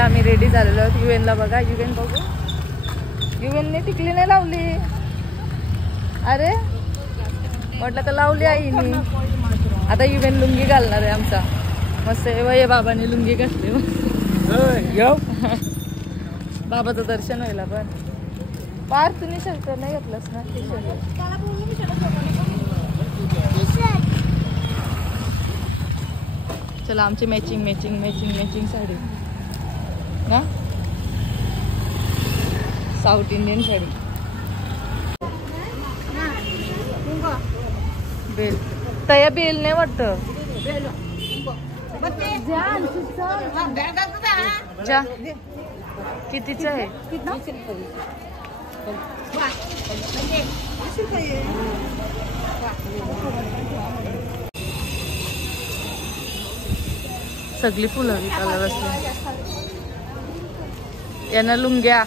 आम्ही रेडी झालेलो आहोत. युएनला बघा, युएन बघू. युएनने टिकली नाही लावली. अरे म्हटलं तर लावली आईनी. आता युएन लुंगी घालणार आहे आमचा. मस्त वय बाबाने लुंगी घातली. बाबाचं दर्शन व्हायला पण पार तुम्ही शर्ट नाही घातलंस ना. चला आमची matching matching matching matching sari ना. South Indian sari. बेल तया बेल नाही वाटतं. जा कितीच आहे. सगळी फुलं विकायला बसली. यांना लुंग्या.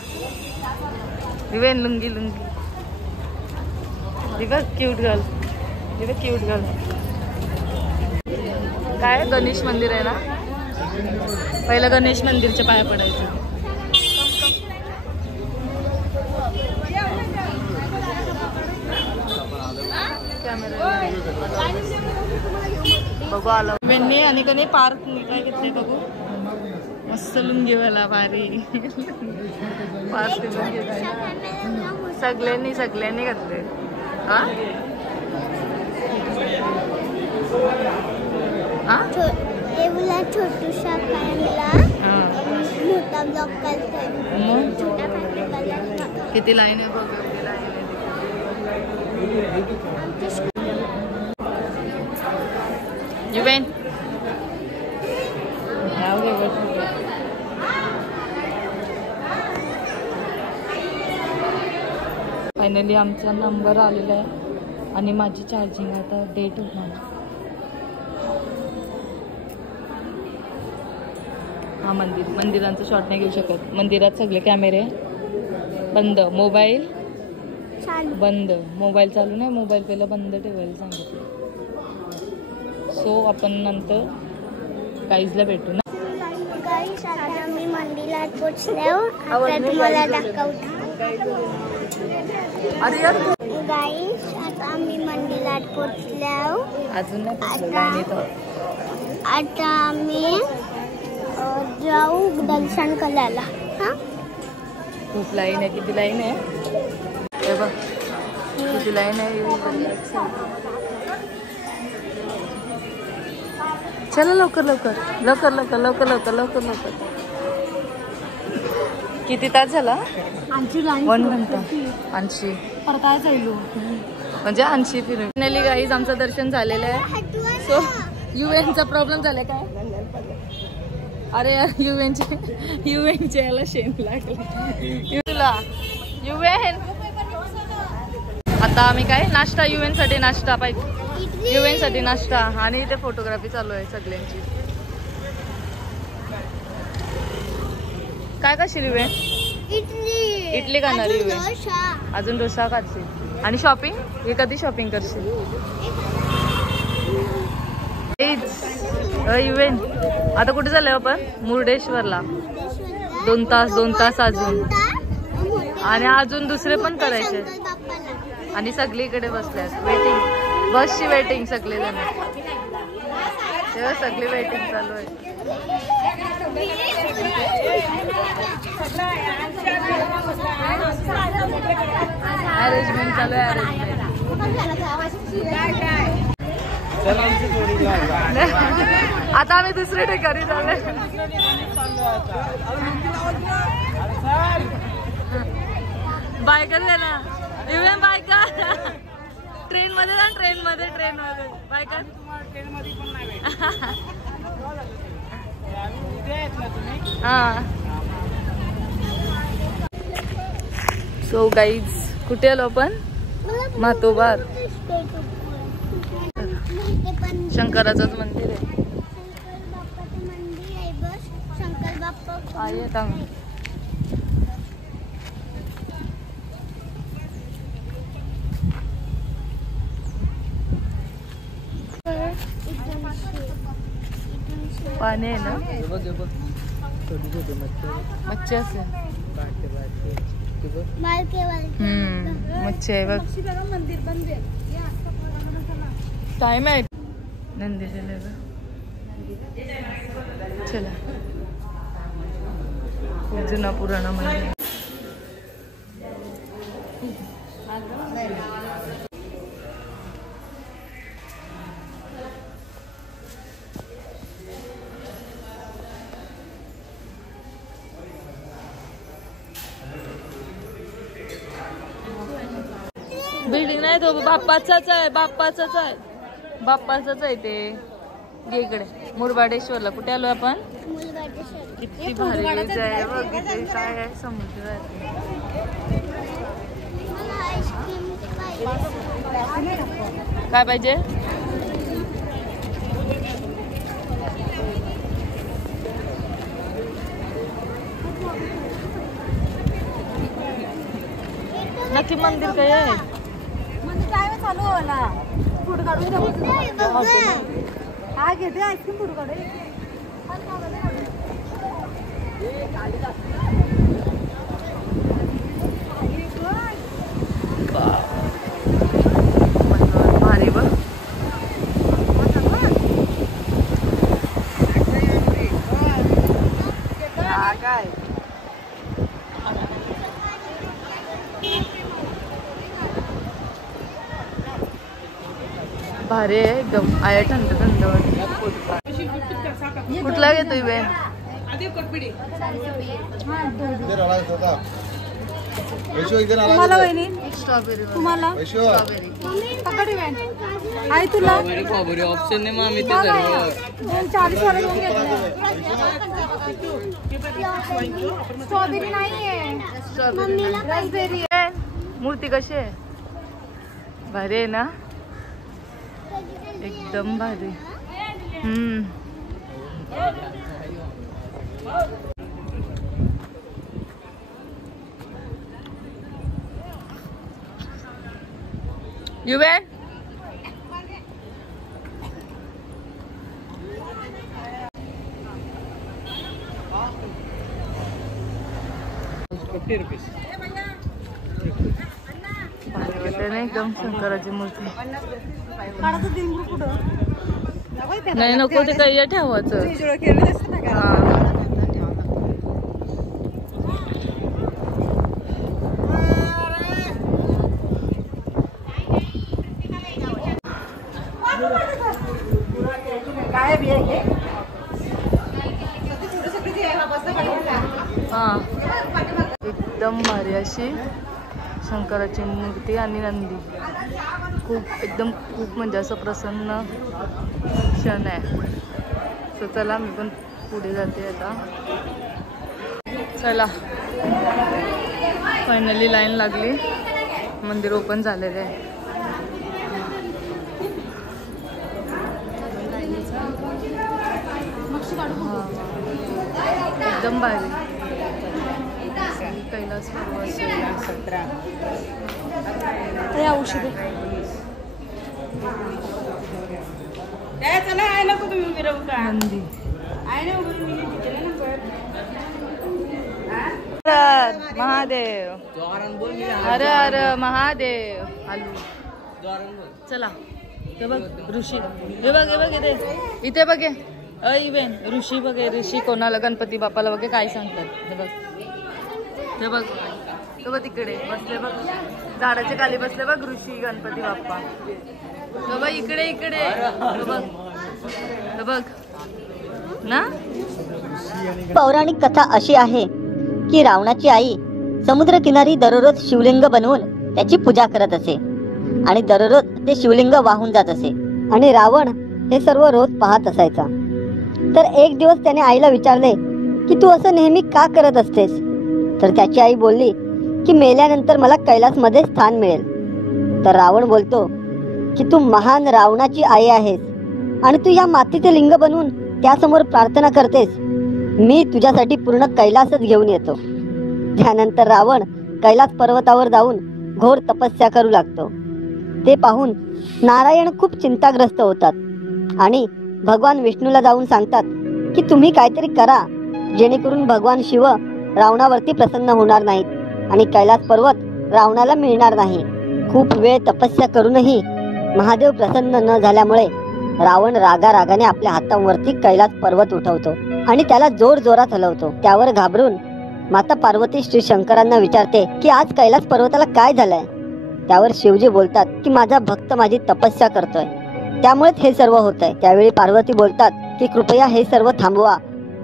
इवेन लुंगी लुंगी. बघ क्यूट गर्ल. Cute girl. काय गणेश मंदिर आहे ना. पहिलं गणेश मंदिरच्या पाया पडायचं. बघू आलं वेण्णी आणि कधी पार्क काय घेतले बघू. मस्त लुंगीवाला भारी. पार्क सगळ्यांनी घातले. हा छोटूशा मोठा ब्लॉक करतोय. किती लाईन आहे बघ. युवेन फायनली आमचा नंबर आलेला आहे आणि माझी चार्जिंग आता डेट होणार. हा मंदिरांचं शॉट नाही घेऊ शकत. मंदिरात सगळे कॅमेरे बंद. मोबाईल बंद. मोबाईल चालू नाही. मोबाईल पहिला बंद ठेवायला सांगितलं. सो आपण नंतर गाईजला भेटू ना. गाईज आता मी मंदिरात पोचलो. आता तुम्हाला दाखवतो. गाईज आता आम्ही मंदिरात पोचलो. अजून नाही. आता आम्ही जाऊ दर्शन करायला. खूप लाईन आहे. किती लाईन आहे हे बघ. किती लाईन आहे. चला लवकर लवकर लवकर लवकर लवकर लवकर लवकर लवकर. किती तास झाला. 1 घंटा 80 म्हणजे 80 फिरून. फायनली गाईज आमचं दर्शन झालेलं आहे. सो युएनचा प्रॉब्लेम झालाय काय. अरे युएनचे याला शेण लागले तुला. युएन आता आम्ही काय नाश्ता. युएन साठी नाश्ता पाहिजे. युएन साठी नाश्ता आणि इथे फोटोग्राफी चालू आहे सगळ्यांची. काय खाशील युएन. इडली खाणार युएन. अजून डोसा खाशील. आणि शॉपिंग हे कधी शॉपिंग करशील. युएन आता कुठे चाललोय आपण. मुर्डेश्वरला. 2 तास अजून. आणि अजून दुसरे पण करायचे. आणि सगळीकडे बसल्यात वेटिंग. बसची वेटिंग सगळे जण. तेव्हा सगळी वेटिंग चालू आहे. अरेंजमेंट चालू आहे. आता आम्ही दुसऱ्या ठिकाणी चाललोय. बायकर ना युएन. बायकर ट्रेन मध्ये जा. ट्रेन मध्ये बायकर. हा. सो गाईज कुठे आलो आपण. म्हातोबार. शंकराचंच मंदिर आहे. आहे का. पाणी आहे ना. छोटी छोटी मच्छी असेल. मच्छी आहे बघ. मंदिर बंद आहे. टाइम आहे नंदी चला. खूप जुना पुराणा मंदिर. बिल्डिंग नाही तो बाप्पाचाच आहे. बाप्पाचाच आहे ते. इकडे मुरबाडेश्वरला कुठे आलो आपण. किती भारी आहे बघ. इथे काय आहे समुद्र आहे. काय पाहिजे. नक्की मंदिर काय आहे. काय चालू होला फोटो काढून हा घेते आईस्क्रीम फोटो काढू. भारी बघ. काय भारी आहे एकदम. आया थंड थंड. कुठला घेतोय बेन. तुम्हाला वहिनी स्ट्रॉबेरी. तुम्हाला स्ट्रॉबेरी. पकडी वेन आई तुला ऑप्शन नाही मग आम्ही ते 40 वाला घेऊन घेतलं. स्ट्रॉबेरी नाहीये. Strawberry Raspberry. मूर्ती कशी आहे. भारी आहे ना एकदम भारी. युवेन एकदम शंकराची मूर्ती. नाही नको ते काही ठेवायचं. हा एकदम भारी अशी शंकराची मूर्ती आणि नंदी. खूप म्हणजे असं प्रसन्न क्षण आहे. सो चला मी पण पुढे जाते आता. चला फायनली लाईन लागली. मंदिर ओपन झालेलं आहे. एकदम भारी. कैलास पर्वत 17 औषध. नंदी. महादेव. अरे अरे महादेव. आलू. चला हे बघ ऋषी. हे बघ इथे बघे. इवेन ऋषी बघे. ऋषी कोणाला गणपती बाप्पाला बघे काय सांगतात. हे बघ तिकडे बसले बघ. झाडाच्या खाली बसले बघ ऋषी गणपती बाप्पा. बघ इकडे बघ ना. पौराणिक कथा अशी आहे की रावणाची आई समुद्र किनारी दररोज शिवलिंग बनवून त्याची पूजा करत असे आणि दररोज ते शिवलिंग वाहून जात असे आणि रावण हे सर्व रोज पाहत असायचा. तर एक दिवस त्याने आईला विचारले की तू असं नेहमी का करत असतेस. तर त्याची आई बोलली की मेल्यानंतर मला कैलासमध्ये स्थान मिळेल. तर रावण बोलतो की तू महान रावणाची आई आहेस आणि तू या मातीचे लिंग बनवून त्यासमोर प्रार्थना करतेस. मी तुझ्यासाठी पूर्ण कैलासच घेऊन येतो. त्यानंतर रावण कैलास पर्वतावर जाऊन घोर तपस्या करू लागतो. ते पाहून नारायण खूप चिंताग्रस्त होतात आणि भगवान विष्णूला जाऊन सांगतात की तुम्ही काहीतरी करा जेणेकरून भगवान शिव रावणावरती प्रसन्न होणार नाहीत आणि कैलास पर्वत रावणाला मिळणार नाही. खूप वेळ तपस्या करूनही महादेव प्रसन्न न झाल्यामुळे रावण रागाने आपल्या हातावरती कैलास पर्वत उठवतो आणि त्याला जोर जोरात हलवतो. त्यावर घाबरून माता पार्वती श्री शंकरांना विचारते की आज कैलास पर्वताला काय झालंय. त्यावर शिवजी बोलतात की माझा भक्त माझी तपस्या करतोय, त्यामुळेच हे सर्व होतंय. त्यावेळी पार्वती बोलतात की कृपया हे सर्व थांबवा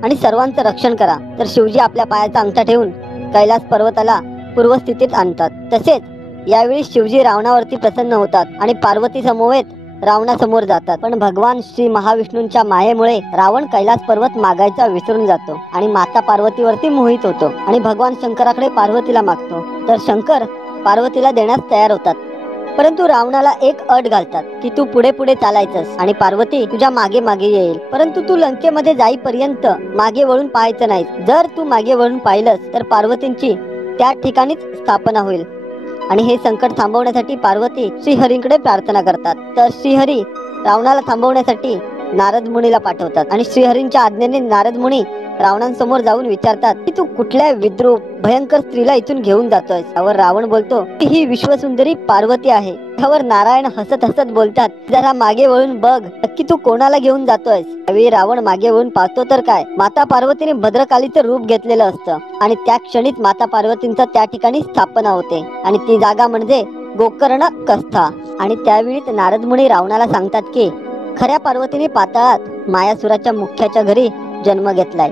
आणि सर्वांचं रक्षण करा. तर शिवजी आपल्या पायाचा अंगठा ठेवून कैलास पर्वताला पूर्वस्थितीत आणतात. तसेच यावेळी शिवजी रावणावरती प्रसन्न होतात आणि पार्वती समवेत रावणासमोर जातात. पण भगवान श्री महाविष्णूंच्या मायेमुळे रावण कैलास पर्वत मागायचा विसरून जातो आणि माता पार्वतीवरती मोहित होतो आणि भगवान शंकराकडे पार्वतीला मागतो. तर शंकर पार्वतीला देण्यास तयार होतात, परंतु रावणाला एक अट घालतात की तू पुढे पुढे चालायचंस आणि पार्वती तुझ्या मागे मागे येईल, परंतु तू लंकेमध्ये जाईपर्यंत मागे वळून पाहायचं नाही. जर तू मागे वळून पाहिलंस तर पार्वतींची त्या ठिकाणीच स्थापना होईल. आणि हे संकट थांबवण्यासाठी पार्वती श्रीहरींकडे प्रार्थना करतात. तर श्रीहरी रावणाला थांबवण्यासाठी नारद मुनीला पाठवतात आणि श्रीहरींच्या आज्ञेने नारद मुनी रावणांसमोर जाऊन विचारतात की तू कुठल्या विद्रूप भयंकर स्त्रीला इथून घेऊन जातोय. त्यावर रावण बोलतो की ही विश्वसुंदरी पार्वती आहे. त्यावर नारायण हसत हसत बोलतात जरा मागे वळून बघ, नक्की तू कोणाला घेऊन जातोय. त्यावेळी रावण मागे वळून पाहतो तर काय, माता पार्वतीने भद्रकालीचं रूप घेतलेलं असतं आणि त्या क्षणीच माता पार्वतींचा त्या ठिकाणी स्थापना होते आणि ती जागा म्हणजे गोकर्ण कस्था. आणि त्यावेळीच नारद मुनी रावणाला सांगतात की खऱ्या पार्वतीने पाताळात मायासुराच्या मुख्याच्या घरी जन्म घेतलाय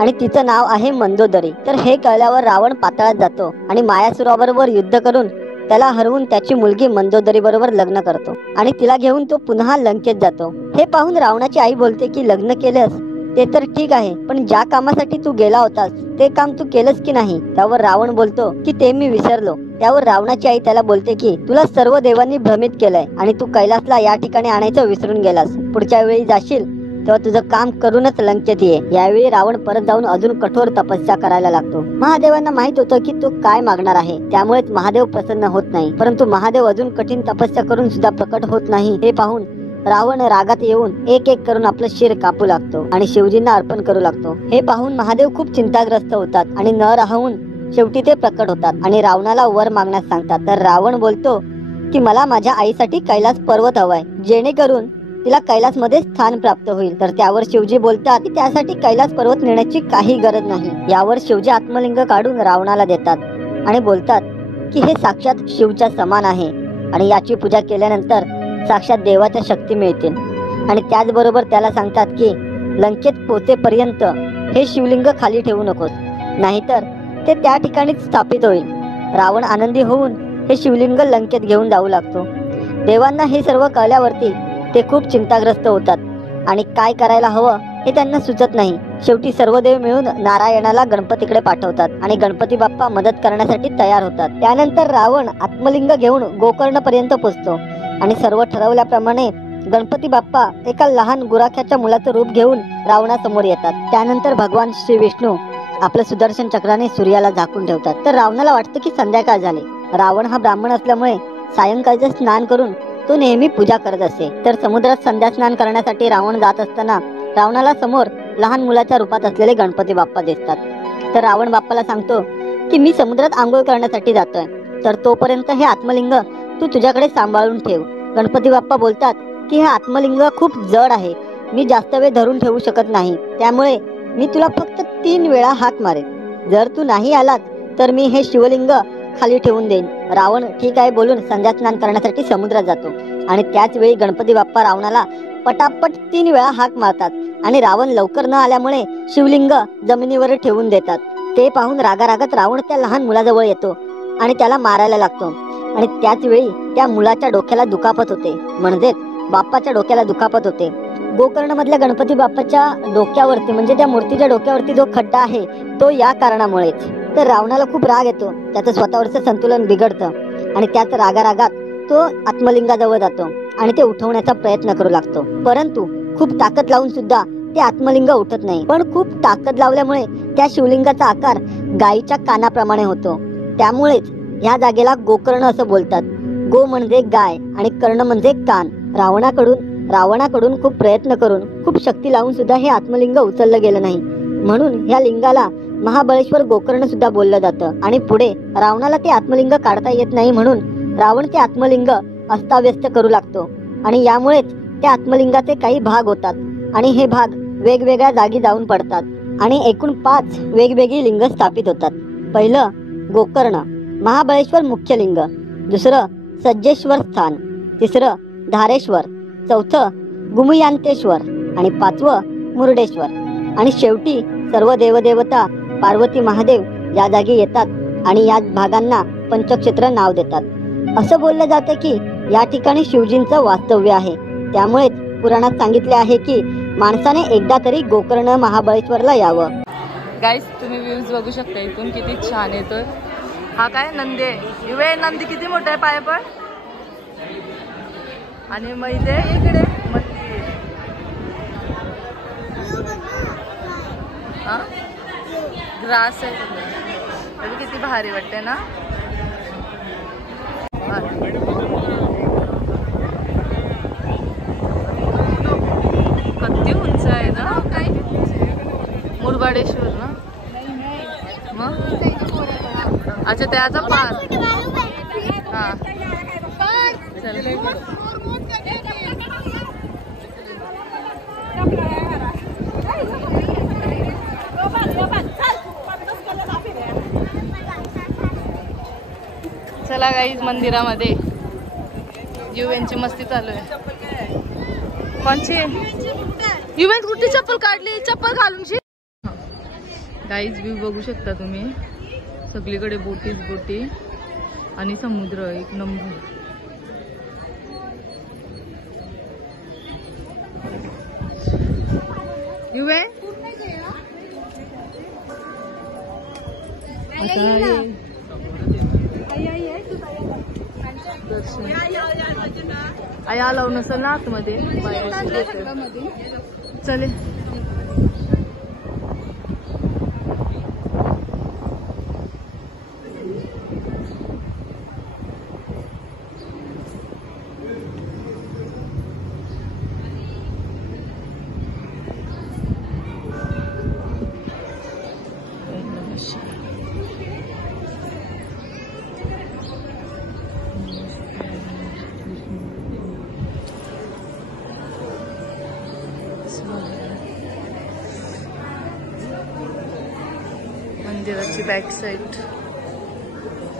आणि तिचं नाव आहे मंदोदरी. तर हे कळल्यावर रावण पाताळात जातो आणि मायासुराबरोबर युद्ध करून त्याला हरवून त्याची मुलगी मंदोदरी बरोबर लग्न करतो आणि तिला घेऊन तो पुन्हा लंकेत जातो. हे पाहून रावणाची आई बोलते की लग्न केलंस ते तर ठीक आहे, पण ज्या कामासाठी तू गेला होतास ते काम तू केलंस की नाही. त्यावर रावण बोलतो की ते मी विसरलो. त्यावर रावणाची आई त्याला बोलते की तुला सर्व देवांनी भ्रमित केलंय आणि तू कैलासला या ठिकाणी आणायचं विसरून गेलास. पुढच्या वेळी जाशील तेव्हा तुझं काम करूनच लंकेत ये. यावेळी रावण परत जाऊन अजून कठोर तपस्या करायला लागतो. महादेवांना माहित होतं की तो काय मागणार आहे, त्यामुळेच महादेव प्रसन्न होत नाही. परंतु महादेव अजून कठीण तपस्या करून सुद्धा प्रकट होत नाही. हे पाहून रावण रागात येऊन एक एक करून आपलं शिर कापू लागतो आणि शिवजींना अर्पण करू लागतो. हे पाहून महादेव खूप चिंताग्रस्त होतात आणि न राहून शेवटी ते प्रकट होतात आणि रावणाला वर मागण्यास सांगतात. तर रावण बोलतो की मला माझ्या आईसाठी कैलास पर्वत हवाय, जेणेकरून तिला कैलास मध्ये स्थान प्राप्त होईल. तर त्यावर शिवजी बोलतात की त्यासाठी कैलास पर्वत नेण्याची काही गरज नाही. यावर शिवजी आत्मलिंग काढून रावणाला देतात आणि बोलतात की हे साक्षात शिवच्या समान आहे आणि याची पूजा केल्यानंतर साक्षात देवाच्या शक्ती मिळतील. आणि त्याचबरोबर त्याला सांगतात की लंकेत पोहोचेपर्यंत हे शिवलिंग खाली ठेवू नकोस, नाहीतर ते त्या ठिकाणीच स्थापित होईल. रावण आनंदी होऊन हे शिवलिंग लंकेत घेऊन जाऊ लागतो. देवांना हे सर्व कळल्यावरती ते खूप चिंताग्रस्त होतात आणि काय करायला हवं हे त्यांना सुचत नाही. शेवटी सर्व देव मिळून नारायणाला गणपतीकडे पाठवतात आणि गणपती बाप्पा मदत करण्यासाठी तयार होतात. त्यानंतर रावण आत्मलिंग घेऊन गोकर्ण पर्यंत पोहोचतो आणि सर्व ठरवल्याप्रमाणे गणपती बाप्पा एका लहान गुराख्याच्या मुलाचं रूप घेऊन रावणासमोर येतात. त्यानंतर भगवान श्री विष्णू आपलं सुदर्शन चक्राने सूर्याला झाकून ठेवतात. तर रावणाला वाटतं की संध्याकाळ झाली. रावण हा ब्राह्मण असल्यामुळे सायंकाळचे स्नान करून तो नेहमी पूजा करत असे. तर समुद्रात संध्या स्नान करण्यासाठी रावण जात असताना रावणाला समोर लहान मुलाच्या रूपात असलेले गणपती बाप्पा दिसतात. तर रावण बाप्पाला सांगतो की मी समुद्रात आंघोळ करण्यासाठी जातोय, तर तोपर्यंत हे आत्मलिंग तू तुझ्याकडे सांभाळून ठेव. गणपती बाप्पा बोलतात की हे आत्मलिंग खूप जड आहे, मी जास्त वेळ धरून ठेवू शकत नाही, त्यामुळे मी तुला फक्त 3 वेळा हाक मारेन. जर तू नाही आलात तर मी हे शिवलिंग खाली ठेवून देईन. रावण ठीक आहे बोलून संध्या स्नान करण्यासाठी समुद्रात जातो आणि त्याच वेळी गणपती बाप्पा रावणाला पटापट 3 वेळा हाक मारतात आणि रावण लवकर न आल्यामुळे शिवलिंग जमिनीवर ठेवून देतात. ते पाहून रागारागात रावण त्या लहान मुलाजवळ येतो आणि त्याला मारायला लागतो आणि त्याच वेळी त्या मुलाच्या डोक्याला दुखापत होते, म्हणजेच बाप्पाच्या डोक्याला दुखापत होते. गोकर्ण मधल्या गणपती बाप्पाच्या डोक्यावरती म्हणजे त्या मूर्तीच्या डोक्यावरती जो खड्डा आहे तो या कारणामुळेच. तर रावणाला खूप राग येतो, त्याचं स्वतःवरचं संतुलन बिघडतं आणि त्याच रागारागात तो आत्मलिंगाजवळ जातो आणि ते उठवण्याचा प्रयत्न करू लागतो. परंतु खूप ताकद लावून सुद्धा ते आत्मलिंग उठत नाही. पण खूप ताकद लावल्यामुळे त्या शिवलिंगाचा आकार गायीच्या कानाप्रमाणे होतो, त्यामुळेच ह्या जागेला गोकर्ण असं बोलतात. गो म्हणजे गाय आणि कर्ण म्हणजे कान. रावणाकडून खूप प्रयत्न करून खूप शक्ती लावून सुद्धा हे आत्मलिंग उचललं गेलं नाही. म्हणून या लिंगाला महाबळेश्वर गोकर्ण सुद्धा बोललं जातं. आणि पुढे रावणाला ते आत्मलिंग काढता येत नाही म्हणून रावण ते आत्मलिंग अस्ताव्यस्त करू लागतो आणि यामुळेच त्या आत्मलिंगाचे काही भाग होतात आणि हे भाग वेगवेगळ्या जागी जाऊन पडतात आणि एकूण 5 वेगवेगळी लिंग स्थापित होतात. पहिलं गोकर्ण, महाबळेश्वर मुख्य लिंग. दुसरं सज्जेश्वर स्थान. तिसरं धारेश्वर. चौथं गुमयांतेश्वर आणि 5वं मुर्डेश्वर. आणि शेवटी सर्व देवदेवता पार्वती महादेव या जागी येतात आणि या भागांना पंचक्षेत्र नाव देतात. असं बोललं जातं की या ठिकाणी शिवजींचं वास्तव्य आहे. त्यामुळेच पुराणात सांगितले आहे की माणसाने एकदा तरी गोकर्ण महाबळेश्वरला यावं. गाईस तुम्ही व्ह्यूज बघू शकता इथून किती छान येतोय. हा काय नंदी आहे. युवे नंदी किती मोठा आहे पाय पण. आणि मग इथे इकडे मंदिर. हा ग्रास आहे तरी किती भारी वाटते ना. किती उंच आहे ना. काय मुरबाडेश्वर ना. मग अच्छा त्याचा पार. हा चल. चला गाईज मंदिरामध्ये युवेनची मस्ती चालू आहे. कोणची युवेन कुठली चप्पल काढली. चप्पल घालून शी. गाईज व्ह्यू बघू शकता तुम्ही. सगळीकडे बोटीच बोटी आणि समुद्र एक नंबर. युवे आई आलाव नसेल ना आतमध्ये. चले मंदिराची बॅक साईड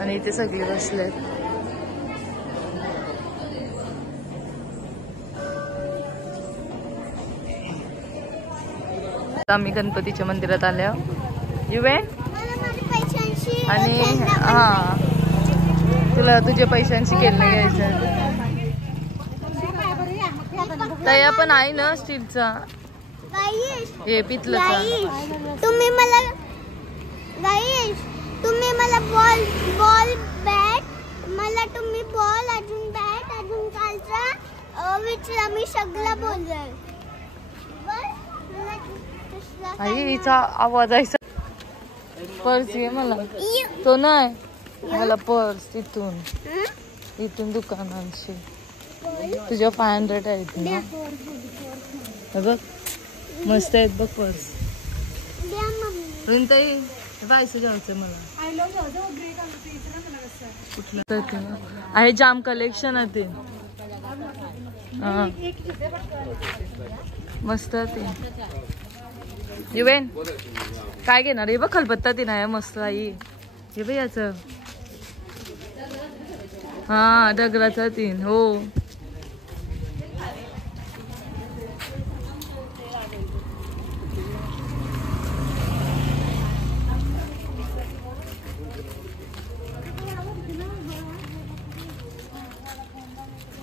आणि इथे सगळे बसलेत. आम्ही गणपतीच्या मंदिरात आल्या. युवे आणि हा तुला तुझ्या पैशांची केलं घ्यायचं. तया पण आहे ना स्टीलचा. हे पितलंचा. तुम्ही मला बॉल बॅट मला तुम्ही बॉल अजून बॅट अजून कालचा विचारा मी सगळं बोललोय. आई हिचा आवाज आहे. पर्स आहे मला. तो नाही मला पर्स तिथून इथून दुकानांची. तुझ्या 500 आहेत ना. बघ मस्त आहेत बघ पर्स. ताई बायचं घ्यायचं मला. कुठलं आहे जाम कलेक्शन आहे ते. मस्त ते. युवेन काय घेणार. हे बघ खलबत्ता ती नाही मस्त आई. हे बघ याचं. हा डगराचा तीन. हो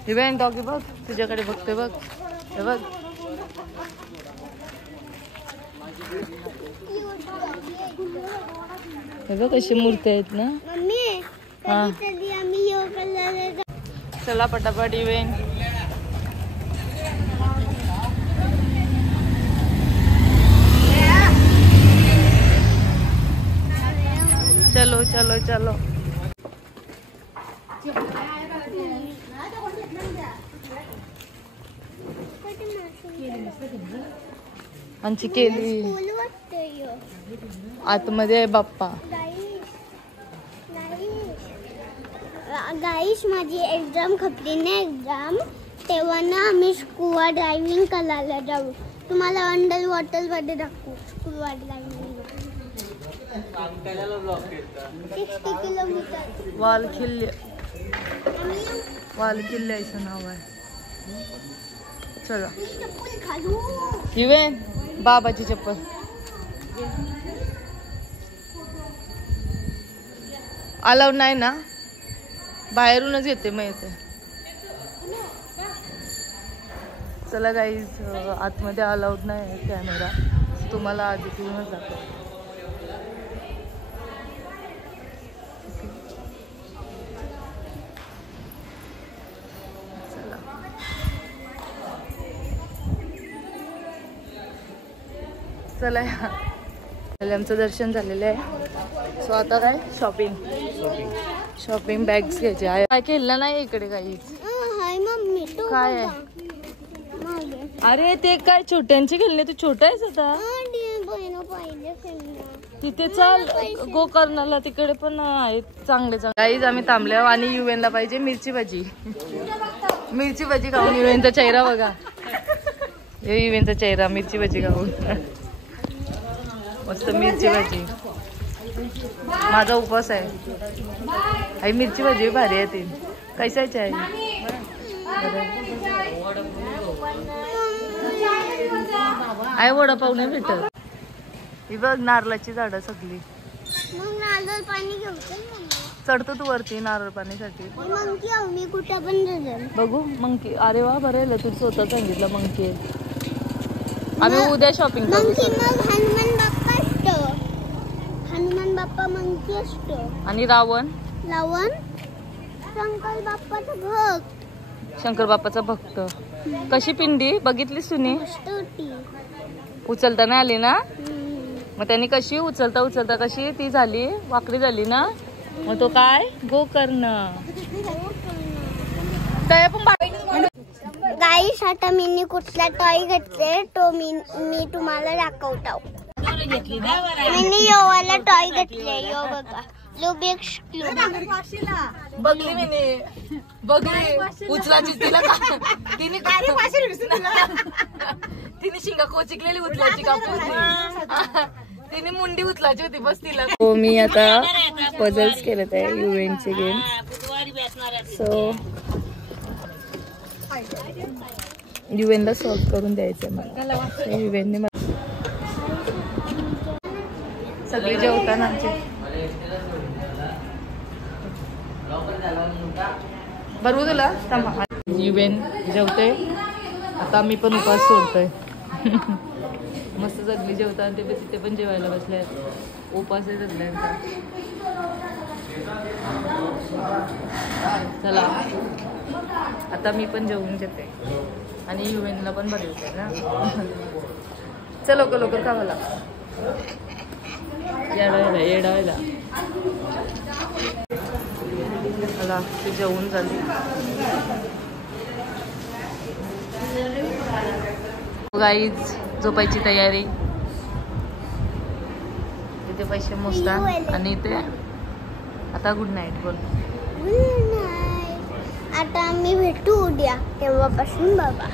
इव्हेंट डॉगी बघ तुझ्याकडे बघते बघ. हे बघ हे बघ कशी मूर्ती आहेत ना. हा चला पटापट इव्हेंट. चलो चलो चलो. आमची केली स्कूल वाटते ह्यो. आतमध्ये आहे बाप्पा. गाईस माझी एक्झाम खपली ना एक्झाम, तेव्हा ना आम्ही स्कूबा ड्रायव्हिंग करायला जाऊ. तुम्हाला अंडर वॉटर मध्ये दाखवू स्कूबा ड्रायव्हिंग. 60 किलोमीटर. वाल किल्ल्याचं नाव आहे. चला चप्पल घालू. युवेन बाबाची चप्पल. अलाउड नाही ना, बाहेरूनच येते मग येते. चला गाईज, आतमध्ये अलाउड नाही कॅमेरा, तुम्हाला आधी तिथूनच दाखव. चला आमचं दर्शन झालेलं आहे. सो आता काय शॉपिंग बॅग्स घ्यायचे आहे. काय केलं नाही इकडे काहीच. हाय मम्मी तू काय आहे? अरे ते काय छोट्यांचे खेळणे, तू छोटा आहेस आता. तिथे चाल गोकर्णाला, तिकडे पण आहेत चांगले चांगले. गाईज आम्ही थांबल्या आणि युएनला पाहिजे मिरची भाजी. मिरची भाजी खाऊन युएनचा चेहरा बघा. युएनचा चेहरा मिरची भाजी खाऊन. मस्त मिरची भाजी. माझा उपवास आहे. आई मिरची भाजी भारी आहे. ती कैसायची आहे? आई वडापाव नाही भेटत. ही बघ नारळाची झाडं सगळी. मग नारळ पाणी घेऊ चढतो तू वरती नारळ पाणीसाठी. मंकी आहो मी कुठे पण जाईल. बघू मंकी. अरे वा बरं आहे, तू स्वतः सांगितलं मंकी. आम्ही उद्या शॉपिंग करू. मग हनुमान बाप्पा असतो. हनुमान बाप्पा मंकी असतो. आणि रावण शंकर बाप्पाचा भक्त. शंकर बाप्पाचा भक्त. कशी पिंडी बघितलीस तुम्ही? उचलता नाही आली ना, मग त्यांनी कशी उचलता कशी ती झाली वाकडी झाली ना, मग तो काय गोकर्ण. गाईस आता मी कुठला टॉय घेतले तो मी तुम्हाला दाखवतो. मी योवाला टॉय घेतले. यो बघा लुबिक्स क्यूब. बघली मी बघली उचलाची तिला तिने तिने शिंगा कोचिकलेली उचलाची कापून तिने मुंडी उचलाची होती बस तिला. हो मी आता पझल्स केलेत आहे युएनचे गेम. सो युएनला सॉल्व करून द्यायचं मला. युएनने मला सगळी जेवताना आमची बरोबर तुला थांबा. युएन जेवते आता, मी पण उपास सोडतोय. मस्त सगळी जेवता ते तिथे पण जेवायला बसले. उपास आहे सगळ्यांचा. चला आता मी पण जेवून घेते आणि युएनला पण बनवते ना. चल लवकर खावा लाग येडायला. चला ती जेवून झाली. गाईज झोपायची तयारी. इथे पैसे मोजतात आणि इथे आता गुड नाईट बोल. आता आम्ही भेटू उद्या तेव्हापासून बाबा.